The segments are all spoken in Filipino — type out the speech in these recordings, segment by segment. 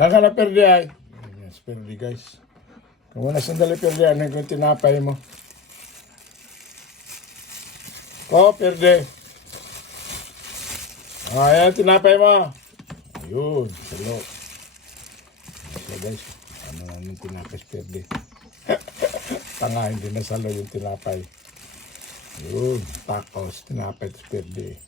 Saan ka na, Perde, ay? Yes, Perde, guys. Kung muna sandali, Perde, ano yung tinapay mo? Ko, Perde. Ayan, tinapay mo. Ayun, salo. So, guys, ano yung tinapay, Perde? Tanga, hindi na salo yung tinapay. Ayun, tacos, tinapay, Perde.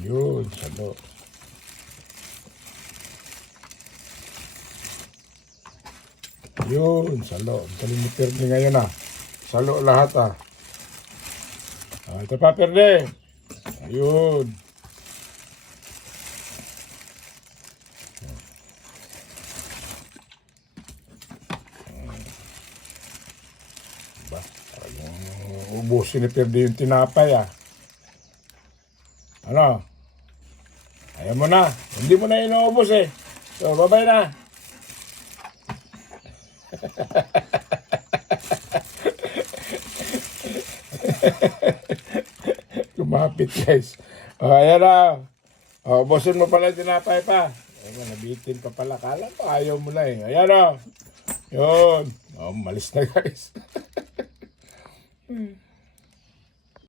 Yun, salo. Yun, salo. Ang galing ni Perde ngayon ah. Salo lahat ah. Ito pa, Perde. Ayun. Diba? Ubusin ni Perde yung tinapay ah. Ano? Ayaw mo na. Hindi mo na inuubos eh. So, babay na. Lumapit guys. O, ayan na. O, ubusin mo pala yung tinapay pa. Ayun, nabitin ka pala. Kala ko ayaw mo na eh. Ayan o. Yun. O, malis na guys.